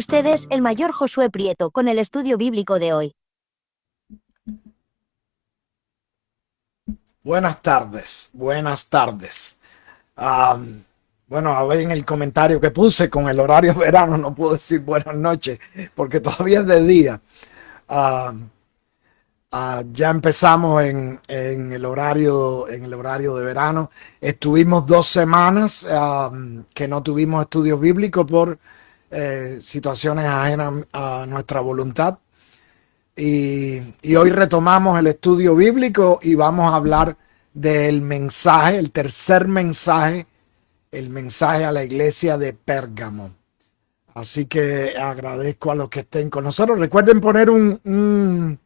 ustedes el mayor Josué Prieto con el estudio bíblico de hoy. Buenas tardes, buenas tardes. Bueno, a ver en el comentario que puse con el horario verano, no puedo decir buenas noches porque todavía es de día. Am, ya empezamos en el horario de verano. Estuvimos 2 semanas que no tuvimos estudios bíblicos por situaciones ajenas a nuestra voluntad. Y hoy retomamos el estudio bíblico y vamos a hablar del mensaje, el tercer mensaje, el mensaje a la iglesia de Pérgamo. Así que agradezco a los que estén con nosotros. Recuerden poner un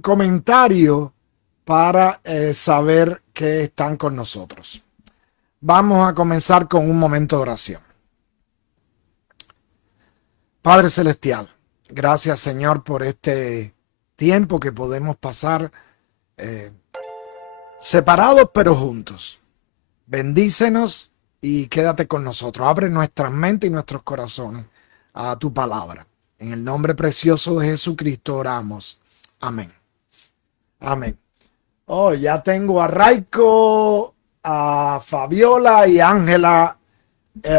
comentario para saber que están con nosotros. Vamos a comenzar con un momento de oración. Padre Celestial, gracias Señor por este tiempo que podemos pasar eh, separados pero juntos. Bendícenos y quédate con nosotros. Abre nuestras mentes y nuestros corazones a tu palabra. En el nombre precioso de Jesucristo oramos. Amén. Amén. Oh, ya tengo a Raico, a Fabiola y Ángela.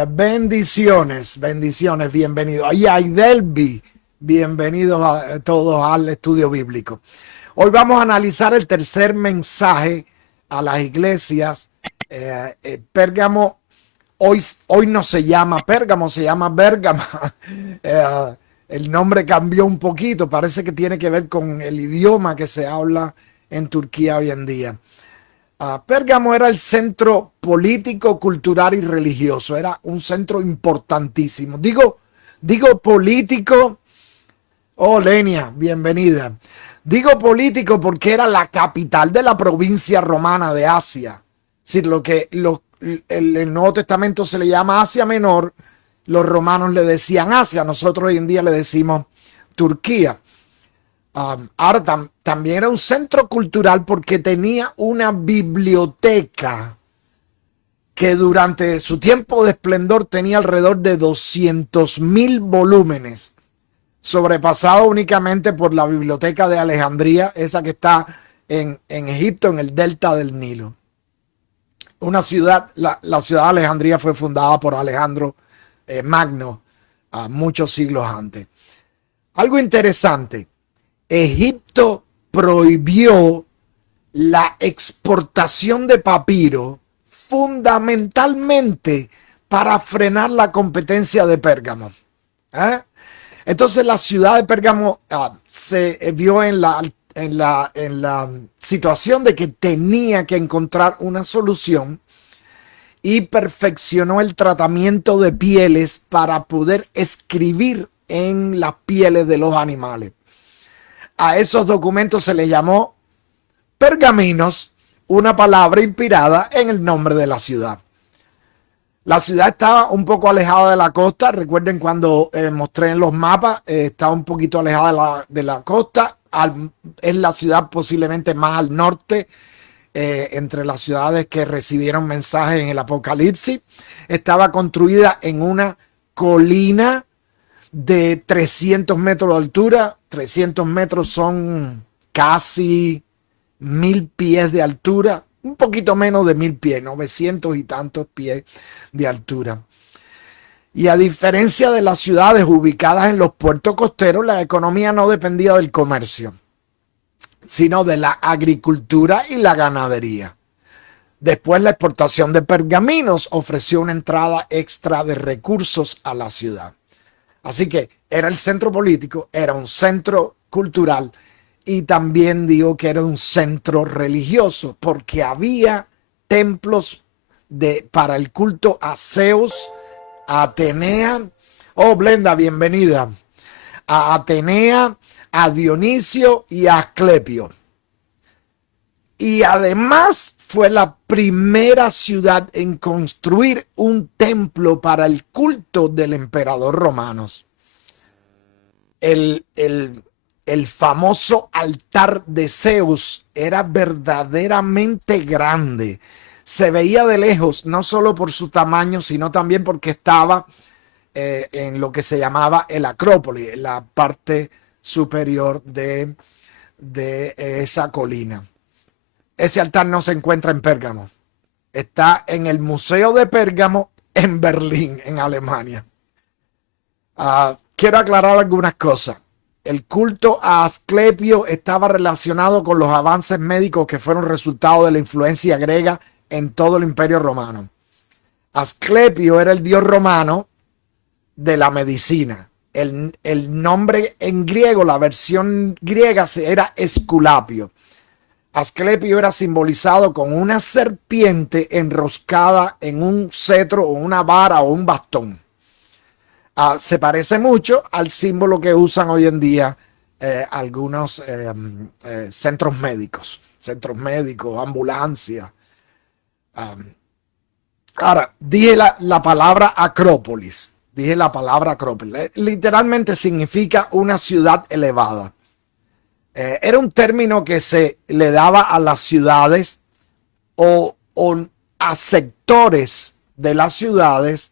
Bendiciones, bendiciones, bienvenidos. Y a Idelvi, bienvenidos a todos al estudio bíblico. Hoy vamos a analizar el tercer mensaje a las iglesias. Pérgamo, hoy no se llama Pérgamo, se llama Bérgama. El nombre cambió un poquito, parece que tiene que ver con el idioma que se habla en Turquía hoy en día. Pérgamo era el centro político, cultural y religioso. Era un centro importantísimo. Digo político. Oh, Lenia, bienvenida. Digo político porque era la capital de la provincia romana de Asia. Es decir, lo que el Nuevo Testamento se le llama Asia Menor, los romanos le decían Asia. Nosotros hoy en día le decimos Turquía. Ahora también era un centro cultural porque tenía una biblioteca que durante su tiempo de esplendor tenía alrededor de 200.000 volúmenes, sobrepasado únicamente por la biblioteca de Alejandría, esa que está en Egipto, en el delta del Nilo. Una ciudad, la ciudad de Alejandría fue fundada por Alejandro Magno muchos siglos antes. Algo interesante. Egipto prohibió la exportación de papiro fundamentalmente para frenar la competencia de Pérgamo. Entonces la ciudad de Pérgamo se vio en la situación de que tenía que encontrar una solución y perfeccionó el tratamiento de pieles para poder escribir en las pieles de los animales. A esos documentos se le llamó pergaminos, una palabra inspirada en el nombre de la ciudad. La ciudad estaba un poco alejada de la costa. Recuerden cuando mostré en los mapas, está un poquito alejada de la costa. Es la ciudad posiblemente más al norte entre las ciudades que recibieron mensajes en el Apocalipsis. Estaba construida en una colina de 300 metros de altura. 300 metros son casi 1.000 pies de altura, un poquito menos de 1.000 pies, 900 y tantos pies de altura. Y a diferencia de las ciudades ubicadas en los puertos costeros, la economía no dependía del comercio, sino de la agricultura y la ganadería. Después, la exportación de pergaminos ofreció una entrada extra de recursos a la ciudad. Así que era el centro político, era un centro cultural y también digo que era un centro religioso porque había templos para el culto a Zeus, a Atenea. Oh, Blenda, bienvenida. A Atenea, a Dionisio y a Asclepio. Y además fue la primera ciudad en construir un templo para el culto del emperador romano. El famoso altar de Zeus era verdaderamente grande. Se veía de lejos, no solo por su tamaño, sino también porque estaba en lo que se llamaba el Acrópolis, en la parte superior de esa colina. Ese altar no se encuentra en Pérgamo. Está en el Museo de Pérgamo en Berlín, en Alemania. Quiero aclarar algunas cosas. El culto a Asclepio estaba relacionado con los avances médicos que fueron resultado de la influencia griega en todo el Imperio Romano. Asclepio era el dios romano de la medicina. El nombre en griego, la versión griega era Esculapio. Asclepio era simbolizado con una serpiente enroscada en un cetro o una vara o un bastón. Se parece mucho al símbolo que usan hoy en día algunos centros médicos, ambulancias. Ahora, dije la palabra Acrópolis. Dije la palabra Acrópolis. Literalmente significa una ciudad elevada. Era un término que se le daba a las ciudades o a sectores de las ciudades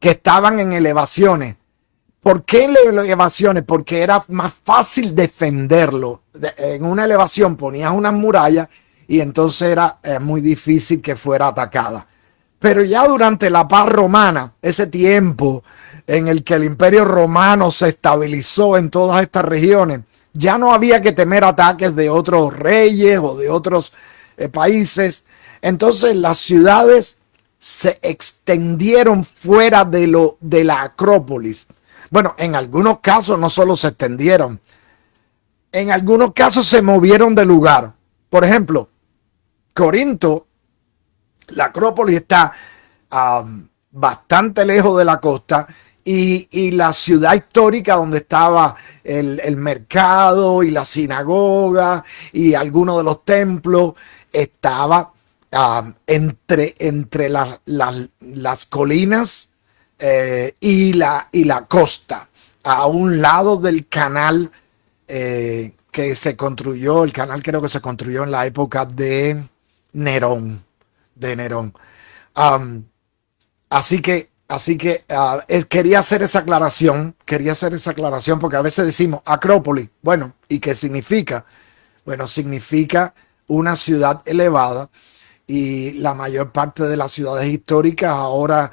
que estaban en elevaciones. ¿Por qué en elevaciones? Porque era más fácil defenderlo. En una elevación ponías unas murallas y entonces era muy difícil que fuera atacada. Pero ya durante la paz romana, ese tiempo en el que el Imperio Romano se estabilizó en todas estas regiones, ya no había que temer ataques de otros reyes o de otros países. Entonces las ciudades se extendieron fuera de la Acrópolis. Bueno, en algunos casos no solo se extendieron, en algunos casos se movieron de lugar. Por ejemplo, Corinto, la Acrópolis está bastante lejos de la costa y la ciudad histórica donde estaba el mercado y la sinagoga y algunos de los templos estaba entre las colinas y la costa, a un lado del canal que se construyó. El canal creo que se construyó en la época de Nerón. Así que quería hacer esa aclaración porque a veces decimos Acrópolis. Bueno, ¿y qué significa? Bueno, significa una ciudad elevada. Y la mayor parte de las ciudades históricas ahora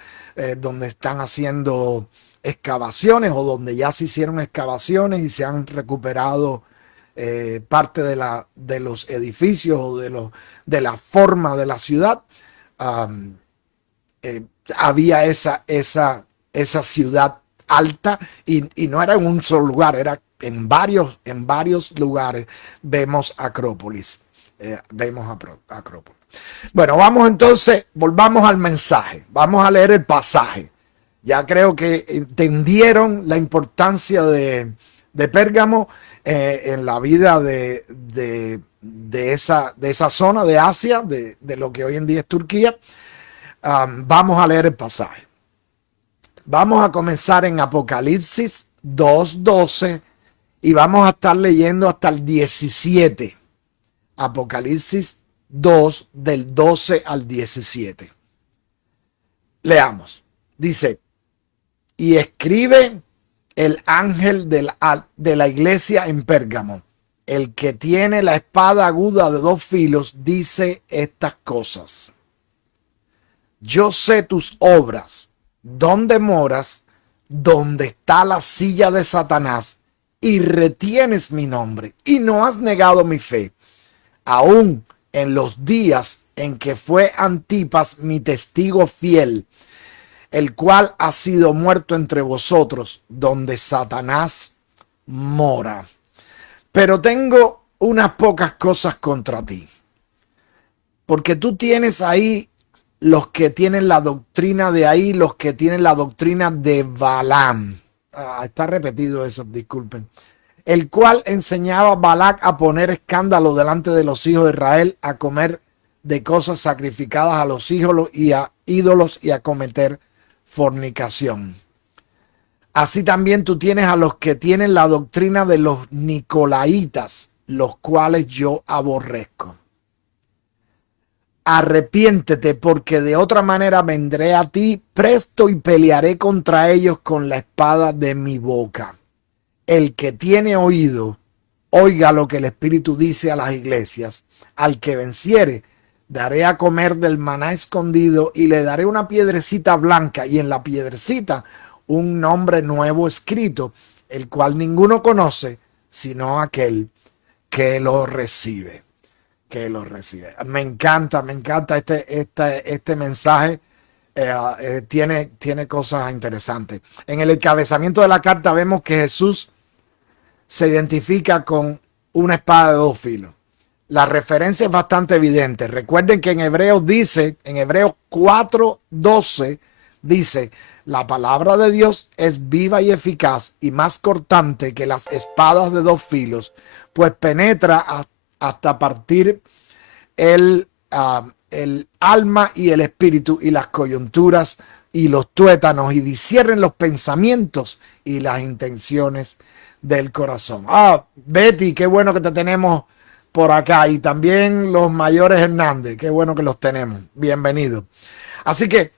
donde están haciendo excavaciones o donde ya se hicieron excavaciones y se han recuperado parte de los edificios o de la forma de la ciudad, había esa ciudad alta y no era en un solo lugar, era en varios lugares vemos Acrópolis. Acrópolis. Bueno, vamos entonces, volvamos al mensaje. Vamos a leer el pasaje. Ya creo que entendieron la importancia de Pérgamo en la vida de esa zona de Asia, de lo que hoy en día es Turquía. Vamos a leer el pasaje. Vamos a comenzar en Apocalipsis 2:12 y vamos a estar leyendo hasta el 17. Apocalipsis 2 del 12 al 17. Leamos. Dice: y escribe el ángel de la iglesia en Pérgamo, el que tiene la espada aguda de 2 filos, dice estas cosas. Yo sé tus obras, dónde moras, dónde está la silla de Satanás, y retienes mi nombre, y no has negado mi fe, aún en los días en que fue Antipas mi testigo fiel, el cual ha sido muerto entre vosotros, donde Satanás mora. Pero tengo unas pocas cosas contra ti, porque tú tienes ahí los que tienen la doctrina de ahí, los que tienen la doctrina de Balaam. Está repetido eso, disculpen. El cual enseñaba a Balac a poner escándalo delante de los hijos de Israel, a comer de cosas sacrificadas a los ídolos y a cometer fornicación. Así también tú tienes a los que tienen la doctrina de los nicolaitas, los cuales yo aborrezco. arrepiéntete, porque de otra manera vendré a ti presto y pelearé contra ellos con la espada de mi boca. El que tiene oído, oiga lo que el Espíritu dice a las iglesias. Al que venciere, daré a comer del maná escondido y le daré una piedrecita blanca y en la piedrecita un nombre nuevo escrito, el cual ninguno conoce sino aquel que lo recibe. Que lo recibe. Me encanta este mensaje. Tiene cosas interesantes. En el encabezamiento de la carta vemos que Jesús se identifica con una espada de dos filos. La referencia es bastante evidente. Recuerden que en Hebreos 4:12 dice, la palabra de Dios es viva y eficaz y más cortante que las espadas de dos filos, pues penetra hasta partir el alma y el espíritu y las coyunturas y los tuétanos y disciernen los pensamientos y las intenciones del corazón. Betty, qué bueno que te tenemos por acá, y también los mayores Hernández, qué bueno que los tenemos. Bienvenido. Así que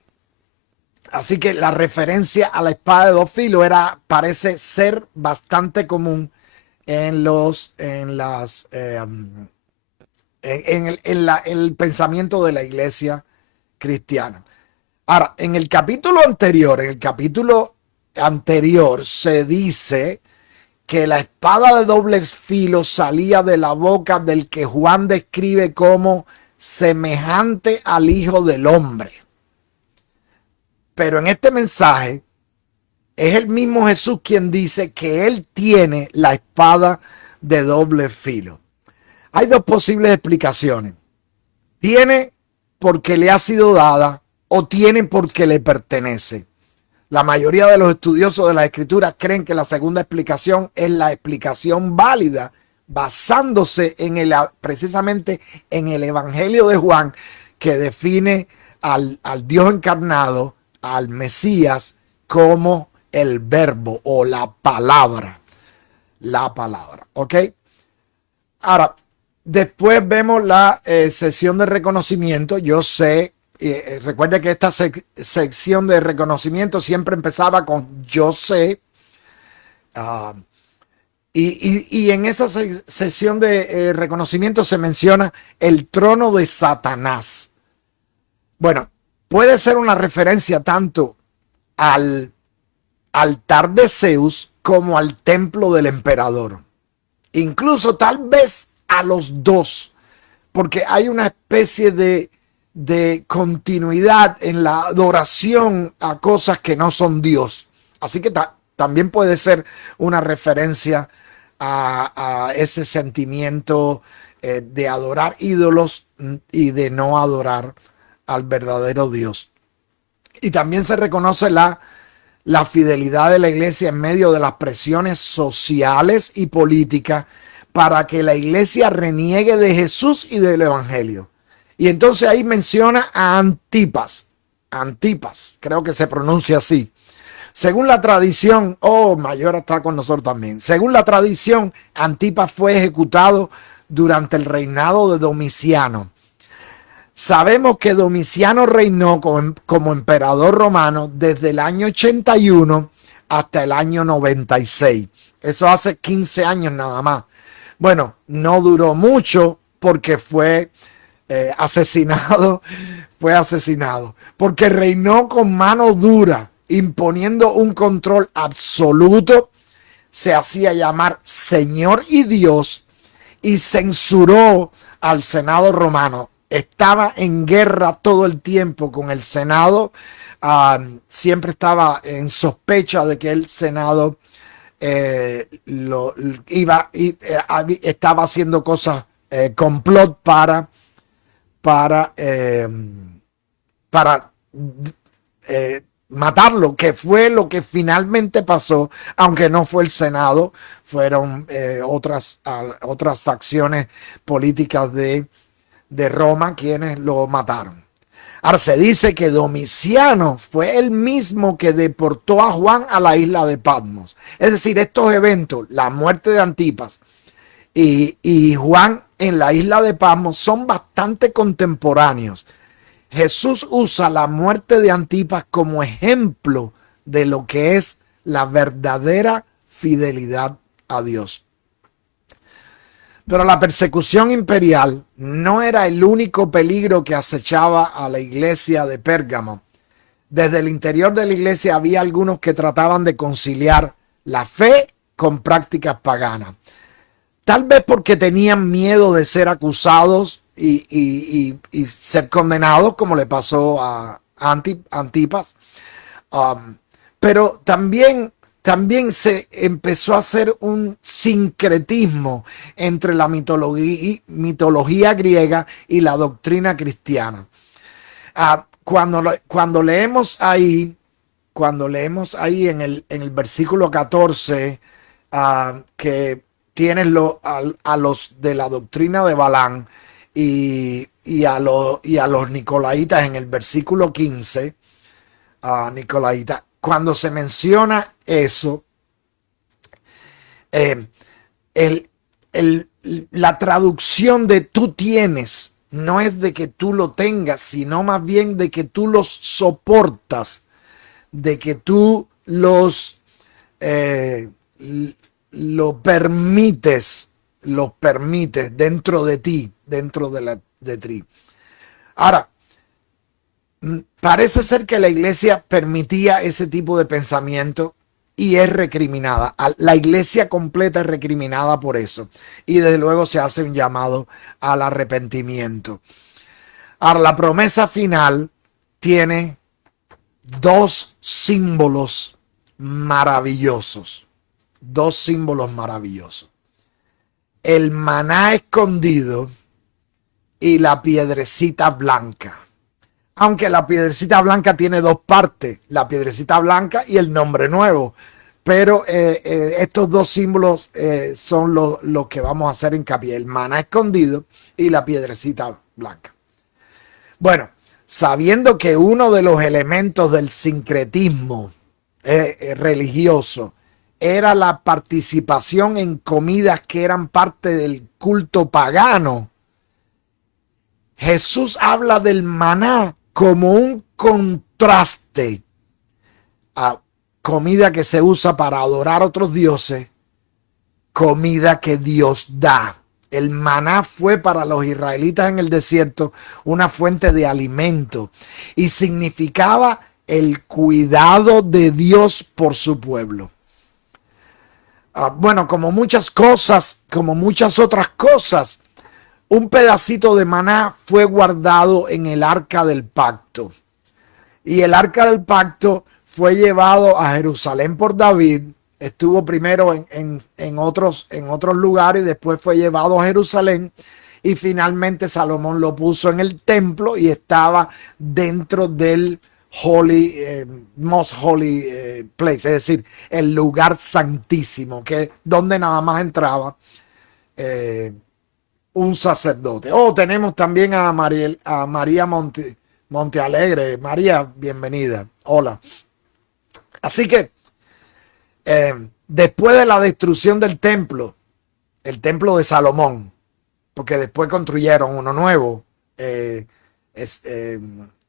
la referencia a la espada de dos filos parece ser bastante común en el pensamiento de la iglesia cristiana. Ahora, en el capítulo anterior se dice que la espada de doble filo salía de la boca del que Juan describe como semejante al Hijo del Hombre. Pero en este mensaje es el mismo Jesús quien dice que él tiene la espada de doble filo. Hay dos posibles explicaciones. Tiene porque le ha sido dada o tiene porque le pertenece. La mayoría de los estudiosos de la Escritura creen que la segunda explicación es la explicación válida, basándose precisamente en el Evangelio de Juan, que define al Dios encarnado, al Mesías, como el verbo o la palabra. La palabra, ¿ok? Ahora, después vemos la sesión de reconocimiento. Yo sé, recuerde que esta sección de reconocimiento siempre empezaba con yo sé. Y en esa sesión de reconocimiento se menciona el trono de Satanás. Bueno, puede ser una referencia tanto al altar de Zeus como al templo del emperador. Incluso tal vez a los dos, porque hay una especie de continuidad en la adoración a cosas que no son Dios. Así que también puede ser una referencia a ese sentimiento de adorar ídolos y de no adorar al verdadero Dios. Y también se reconoce la fidelidad de la iglesia en medio de las presiones sociales y políticas para que la iglesia reniegue de Jesús y del evangelio. Y entonces ahí menciona a Antipas, creo que se pronuncia así. Según la tradición, Mayora está con nosotros también. Según la tradición, Antipas fue ejecutado durante el reinado de Domiciano. Sabemos que Domiciano reinó como emperador romano desde el año 81 hasta el año 96. Eso hace 15 años nada más. Bueno, no duró mucho porque fue asesinado, porque reinó con mano dura, imponiendo un control absoluto. Se hacía llamar Señor y Dios y censuró al Senado romano. Estaba en guerra todo el tiempo con el Senado. Siempre estaba en sospecha de que el Senado estaba haciendo cosas, complot para matarlo, que fue lo que finalmente pasó, aunque no fue el Senado, fueron otras facciones políticas de Roma quienes lo mataron. Ahora se dice que Domiciano fue el mismo que deportó a Juan a la isla de Patmos. Es decir, estos eventos, la muerte de Antipas y Juan en la isla de Patmos son bastante contemporáneos. Jesús usa la muerte de Antipas como ejemplo de lo que es la verdadera fidelidad a Dios. Pero la persecución imperial no era el único peligro que acechaba a la iglesia de Pérgamo. Desde el interior de la iglesia había algunos que trataban de conciliar la fe con prácticas paganas. Tal vez porque tenían miedo de ser acusados y ser condenados, como le pasó a Antipas. Pero también se empezó a hacer un sincretismo entre la mitología griega y la doctrina cristiana. Cuando leemos ahí en el versículo 14, que tienes a los de la doctrina de Balaam y a los nicolaitas en el versículo 15, nicolaitas, cuando se menciona eso, el, la traducción de tú tienes no es de que tú lo tengas, sino más bien de que tú los soportas, de que tú lo permites dentro de ti, dentro de ti. Ahora, parece ser que la iglesia permitía ese tipo de pensamiento y es recriminada. La iglesia completa es recriminada por eso. Y desde luego se hace un llamado al arrepentimiento. Ahora, la promesa final tiene dos símbolos maravillosos. Dos símbolos maravillosos. El maná escondido y la piedrecita blanca. Aunque la piedrecita blanca tiene dos partes, la piedrecita blanca y el nombre nuevo. Pero estos dos símbolos son los que vamos a hacer hincapié. El maná escondido y la piedrecita blanca. Bueno, sabiendo que uno de los elementos del sincretismo religioso era la participación en comidas que eran parte del culto pagano, Jesús habla del maná como un contraste a comida que se usa para adorar a otros dioses, comida que Dios da. El maná fue para los israelitas en el desierto una fuente de alimento y significaba el cuidado de Dios por su pueblo. Bueno, como muchas otras cosas, un pedacito de maná fue guardado en el arca del pacto. Y el arca del pacto fue llevado a Jerusalén por David. Estuvo primero en otros lugares y después fue llevado a Jerusalén. Y finalmente Salomón lo puso en el templo y estaba dentro del most holy place, es decir, el lugar santísimo, que donde nada más entraba un sacerdote. Tenemos también a María Montealegre. María, bienvenida. Hola. Así que después de la destrucción del templo, el templo de Salomón, porque después construyeron uno nuevo,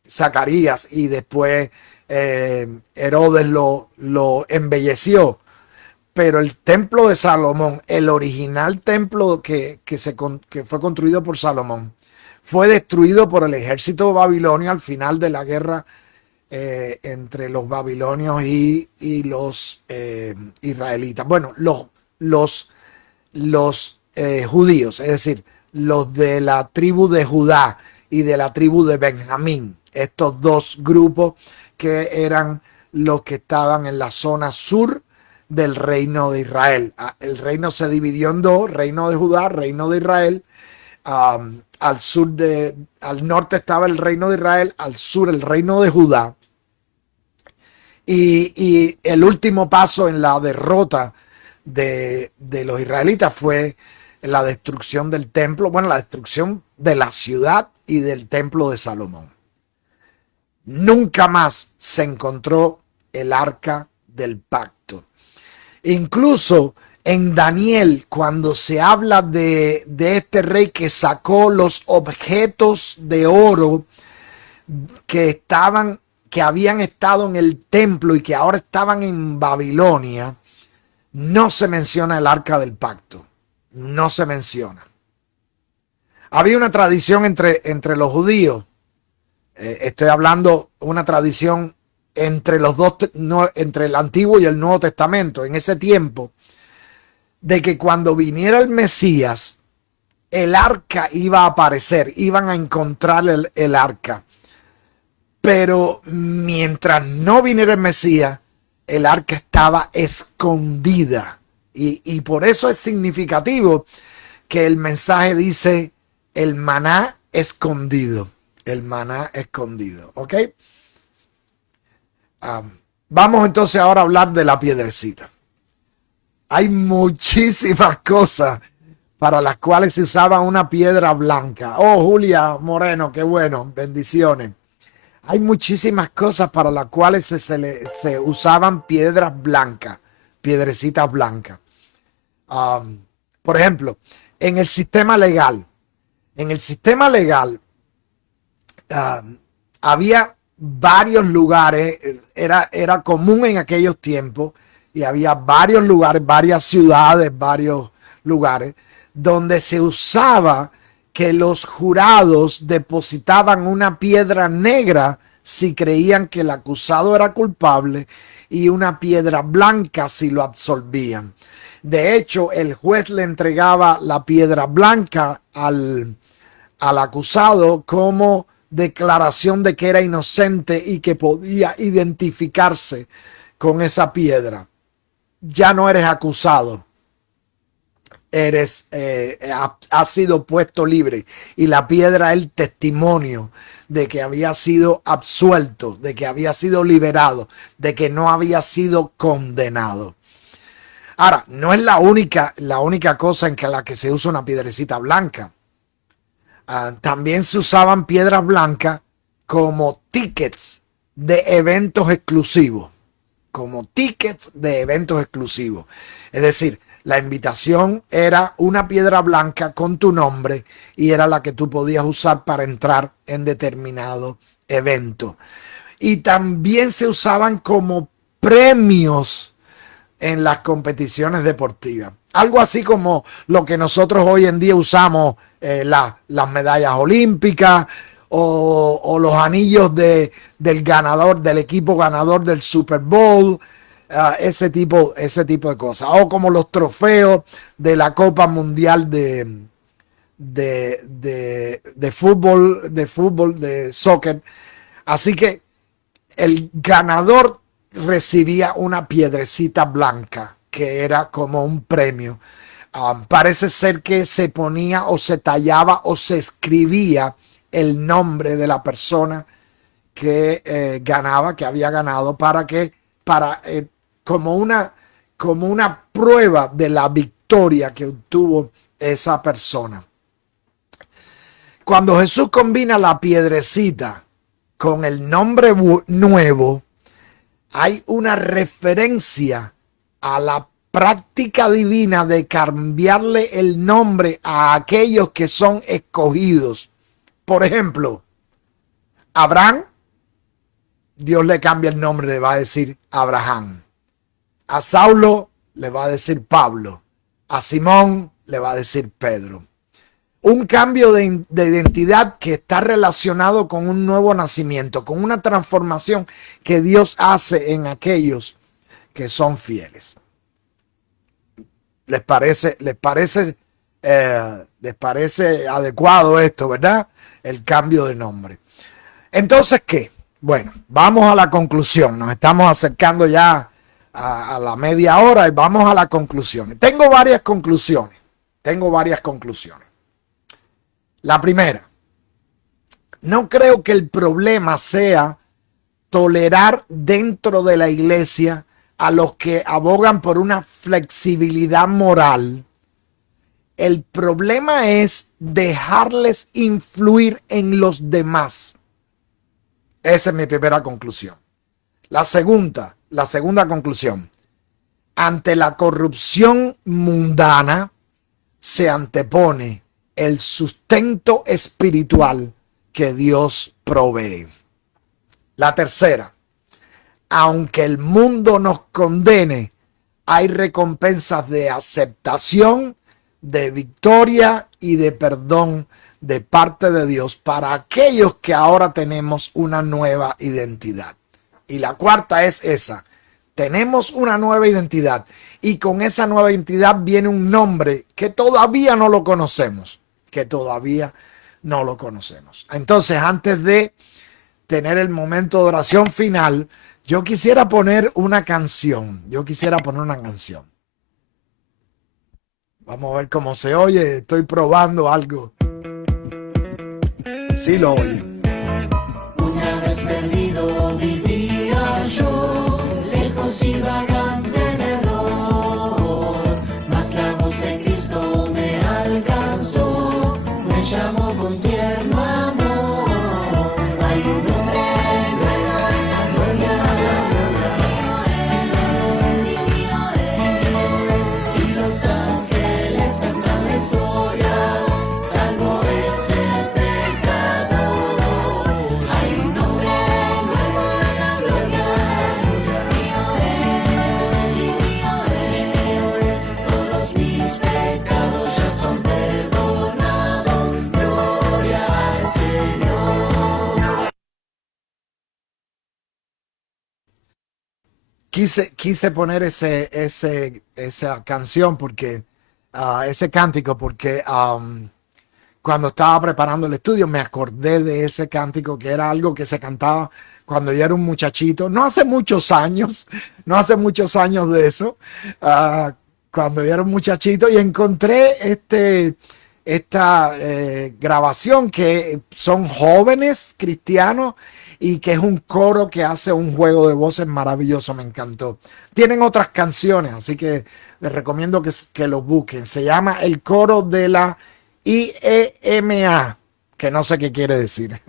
Zacarías, y después Herodes lo embelleció. Pero el templo de Salomón, el original templo que fue construido por Salomón, fue destruido por el ejército babilonio al final de la guerra entre los babilonios y los israelitas. Bueno, los judíos, es decir, los de la tribu de Judá y de la tribu de Benjamín, estos dos grupos que eran los que estaban en la zona sur del reino de Israel. El reino se dividió en dos: reino de Judá, reino de Israel. Al norte estaba el reino de Israel, al sur el reino de Judá. Y el último paso en la derrota de los israelitas fue la destrucción del templo, bueno, la destrucción de la ciudad y del templo de Salomón. Nunca más se encontró el arca del pacto. Incluso En Daniel, cuando se habla de este rey que sacó los objetos de oro que habían estado en el templo y que ahora estaban en Babilonia, no se menciona el arca del pacto. No se menciona. Había una tradición entre los judíos. Estoy hablando una tradición entre los dos, no, entre el Antiguo y el Nuevo Testamento, en ese tiempo, de que cuando viniera el Mesías, el arca iba a aparecer, iban a encontrar el arca. Pero mientras no viniera el Mesías, el arca estaba escondida. Y por eso es significativo que el mensaje dice el maná escondido. El maná escondido. ¿Ok? Vamos entonces ahora a hablar de la piedrecita. Hay muchísimas cosas para las cuales se usaba una piedra blanca. Oh, Julia Moreno, qué bueno, bendiciones. Hay muchísimas cosas para las cuales se usaban piedras blancas, piedrecitas blancas. Por ejemplo, en el sistema legal, había varios lugares, era común en aquellos tiempos, y había varios lugares, varias ciudades, varios lugares, donde se usaba que los jurados depositaban una piedra negra si creían que el acusado era culpable y una piedra blanca si lo absolvían. De hecho, el juez le entregaba la piedra blanca al acusado como declaración de que era inocente y que podía identificarse con esa piedra. Ya no eres acusado, has sido puesto libre, y la piedra es el testimonio de que había sido absuelto, de que había sido liberado, de que no había sido condenado. Ahora, no es la única cosa en la que se usa una piedrecita blanca. También se usaban piedras blancas como tickets de eventos exclusivos. Es decir, la invitación era una piedra blanca con tu nombre y era la que tú podías usar para entrar en determinado evento. Y también se usaban como premios en las competiciones deportivas. Algo así como lo que nosotros hoy en día usamos, las medallas olímpicas o los anillos del ganador, del equipo ganador del Super Bowl. Ese tipo de cosas, o como los trofeos de la Copa Mundial de fútbol, de soccer. Así que el ganador recibía una piedrecita blanca que era como un premio. Parece ser que se ponía o se tallaba o se escribía el nombre de la persona que ganaba, que había ganado, como una prueba de la victoria que obtuvo esa persona. Cuando Jesús combina la piedrecita con el nombre nuevo, hay una referencia a la práctica divina de cambiarle el nombre a aquellos que son escogidos. Por ejemplo, Abraham, Dios le cambia el nombre, le va a decir Abraham. A Saulo le va a decir Pablo. A Simón le va a decir Pedro. Un cambio de identidad que está relacionado con un nuevo nacimiento, con una transformación que Dios hace en aquellos que son fieles. ¿Les parece adecuado esto, verdad? El cambio de nombre. Entonces, ¿qué? Bueno, vamos a la conclusión. Nos estamos acercando ya a la media hora y vamos a la conclusión. Tengo varias conclusiones. La primera, no creo que el problema sea tolerar dentro de la iglesia a los que abogan por una flexibilidad moral. El problema es dejarles influir en los demás. Esa es mi primera conclusión. La segunda conclusión. Ante la corrupción mundana se antepone el sustento espiritual que Dios provee. La tercera, aunque el mundo nos condene, hay recompensas de aceptación, de victoria y de perdón de parte de Dios para aquellos que ahora tenemos una nueva identidad. Y la cuarta es esa. Tenemos una nueva identidad y con esa nueva identidad viene un nombre que todavía no lo conocemos, Entonces, antes de tener el momento de oración final, yo quisiera poner una canción. Vamos a ver cómo se oye. Estoy probando algo. Sí lo oyen. Una vez perdido vivía yo, lejos y vagando en error, mas la voz de Cristo me alcanzó, me llamó con tierno amor. Hay un hombre nuevo en la gloria, y los ángeles cantan la historia, salvo es el pecador. Hay un hombre nuevo en la gloria, mío es, todos mis pecados ya son perdonados, gloria al Señor. Quise poner esa canción porque ese cántico porque cuando estaba preparando el estudio me acordé de ese cántico que era algo que se cantaba cuando yo era un muchachito, no hace muchos años de eso, cuando yo era un muchachito y encontré esta grabación que son jóvenes cristianos y que es un coro que hace un juego de voces maravilloso, me encantó. Tienen otras canciones, así que les recomiendo que lo busquen. Se llama el coro de la IEMA, que no sé qué quiere decir.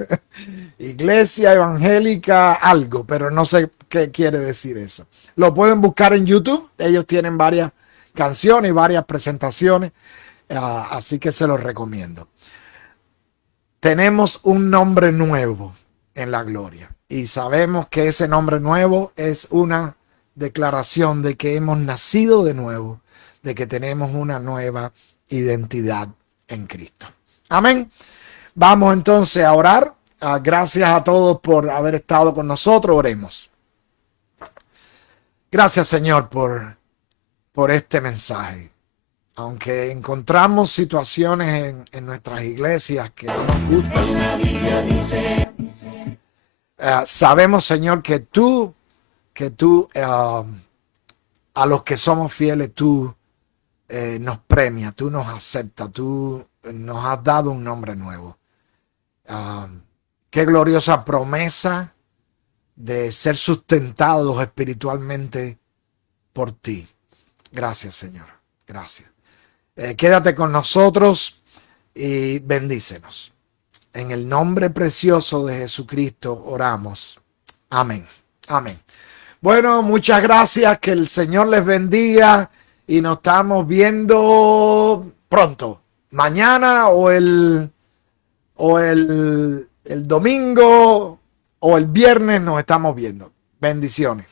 Iglesia Evangélica algo, pero no sé qué quiere decir eso. Lo pueden buscar en YouTube, ellos tienen varias canciones y varias presentaciones, así que se los recomiendo. Tenemos un nombre nuevo en la gloria y sabemos que ese nombre nuevo es una declaración de que hemos nacido de nuevo, de que tenemos una nueva identidad en Cristo. Amén. Vamos entonces a orar. Gracias a todos por haber estado con nosotros. Oremos. Gracias, Señor, por este mensaje. Aunque encontramos situaciones en nuestras iglesias que no nos gustan, sabemos, Señor, que tú a los que somos fieles, tú nos premias, tú nos aceptas, tú nos has dado un nombre nuevo. Qué gloriosa promesa de ser sustentados espiritualmente por ti. Gracias, Señor. Gracias. Quédate con nosotros y bendícenos. En el nombre precioso de Jesucristo oramos. Amén. Amén. Bueno, muchas gracias. Que el Señor les bendiga y nos estamos viendo pronto. Mañana o el domingo o el viernes nos estamos viendo. Bendiciones.